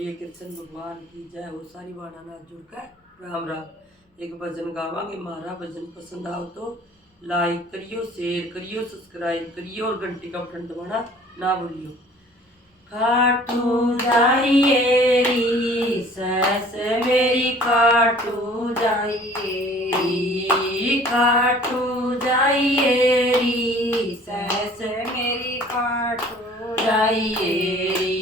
बोलिए कृष्ण भगवान की जय हो। सारी बाणा नाथ जुड़कर राम राम। एक भजन गावांगे, मारा भजन पसंद आओ तो लाइक करियो, शेयर करियो, सब्सक्राइब करियो और घंटी का बटन दबाना ना भूलियो। खाटू जाइए री सस मेरी, खाटू जाइए री, खाटू जाइए री सस मेरी, खाटू जाइए री,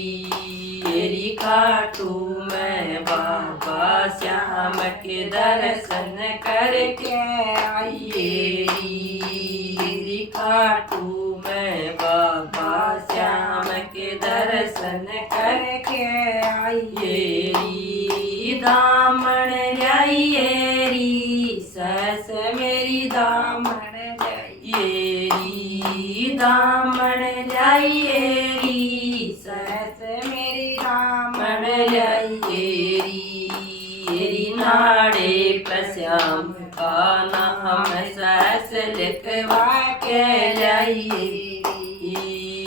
खाटू मैं बाबा श्याम के दर्शन करके आइए री, खाटू मैं बाबा श्याम के दर्शन करके आइए री, दामन जाइए री सस मेरी, दामन जाइए री, दामन जाइए री सस मेरी, दामन जाइए री, नाड़े श्याम का नाम सस लिखवा के जाइए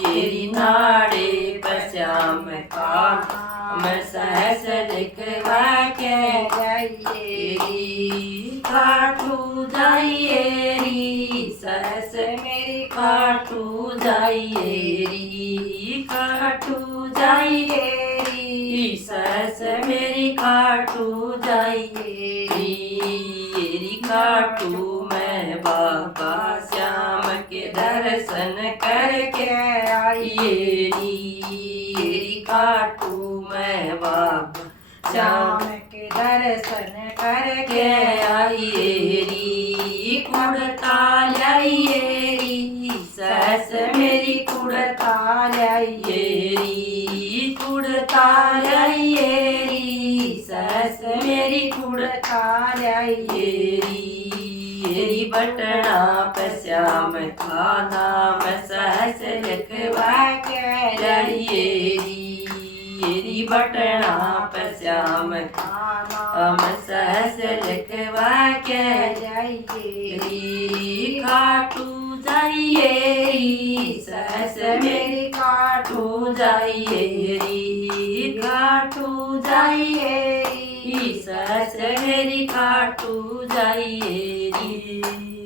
री, नाड़े श्याम का नाम सस लिखवा के जाइए री, खाटू जाइए री सस मेरी, खाटू जाइए री, खाटू जाइए री सस मेरी, खाटू जाइए री, खाटू मैं बाबा श्याम के दर्शन करके आइए री, खाटू मैं बाबा श्याम के दर्शन करके आइए री, कुड़ता लाइए री सस मेरी, कुड़ता लाइए री, कुड़ता लाइए री सस मेरी, कुड़ता लाइए री, बटना पे श्याम का नाम सहस लिखवा के जाइए री, बटना पे श्याम का नाम सहस लिखवा के जाइए री, खाटू जाइए री सस मेरी, खाटू जाइए री, खाटू जाइए री सस मेरी, खाटू जाइए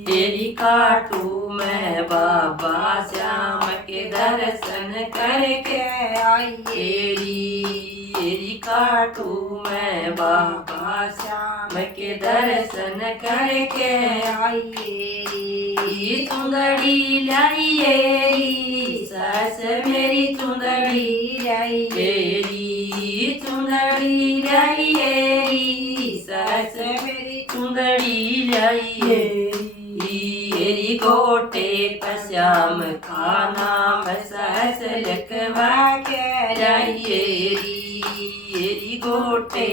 री, खाटू मैं बाबा श्याम के दर्शन करके आइए री, खाटू मैं बाबा श्याम के दर्शन करके आइए री, चुंदड़ी लाइए री सस मेरी, चुंदड़ी लाइए री, चुंदड़ी लाइए री सस मेरी, चुंदड़ी लाइए री, गोटे श्याम का नाम सहस लिखवा के जाइए री, गोटे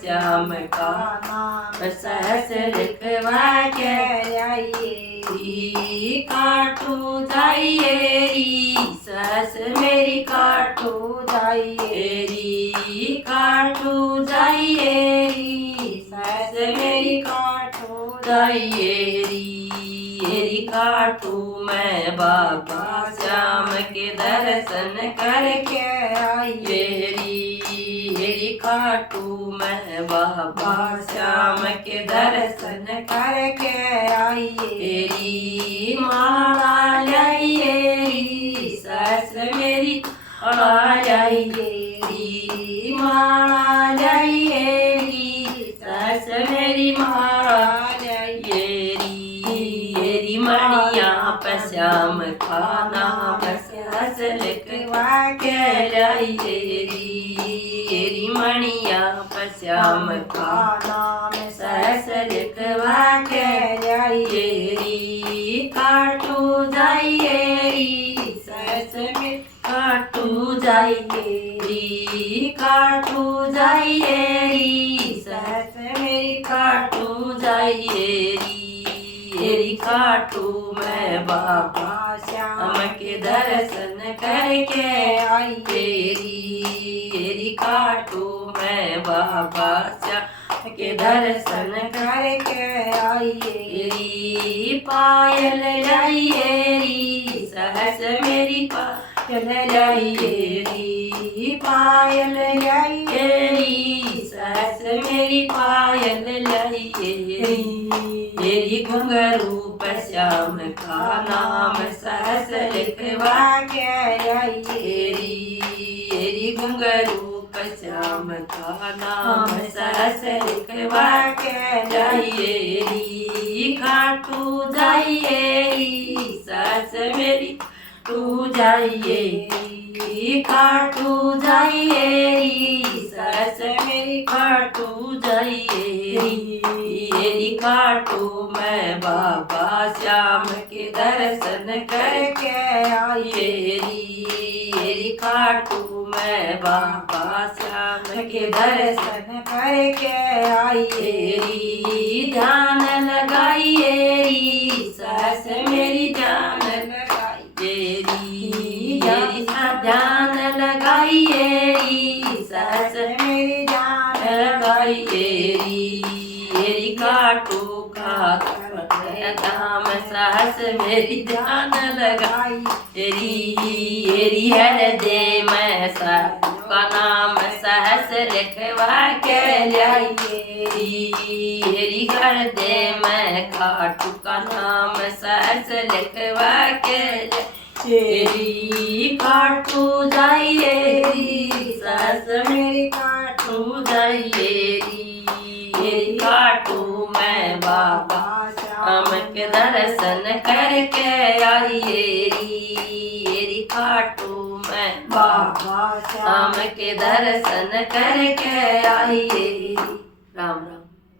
श्याम का नाम सहस लिखवा के जाइए री, खाटू जाइए री सस मेरी, खाटू जाइए री, खाटू जाइए री सस मेरी, खाटू जाइए री, खाटू मैं बाबा श्याम के दर्शन करके आइए री, खाटू मैं बाबा श्याम के दर्शन करके आइए री, माला लाइए री सस मेरी, लाइए री, माला लाइए री सस मेरी, माला लाइए री, मणिया पे श्याम का नाम सहस लिखवा के जाइए री, मणिया पे श्याम का नाम सहस लिखवा के जाइए री, खाटू जाइए री सस में, खाटू जाइए री, खाटू जाइए री सस मेरी, खाटू जाइए री, खाटू मैं बाबा श्याम के दर्शन करके आइए री, खाटू मैं बाबा श्याम के दर्शन करके आइए री, पायल लाइए री सहस मेरी, पायल लाइए री, पायल लाइए घुंघरू पे श्याम का नाम सहस लिखवा के आइए री घुंघरू पे श्याम का नाम सहस लिखवा के जाइए री खाटू जाइए सास मेरी तू जाइए खाटू जाइए सास मेरी खाटू जाइए खाटू मैं बाबा श्याम के दर्शन करके आइए री खाटू मैं बाबा श्याम के दर्शन करके आइए री ध्यान लगाइए री सास मेरी ध्यान लगाइए री ध्यान लगाइए री सास मेरी ध्यान लगाइए री खाटू का धाम सास मेरी ध्यान लगाई री हृदय में का नाम सहस लिखवा के लाइए री हृदय में खाटू का नाम सहस लिखवा के री खाटू जाइए सास मेरी खाटू जाइए री खाटू मैं बाबा श्याम के दर्शन करके आइए री खाटू मैं बाबा श्याम के दर्शन करके आइए राम राम।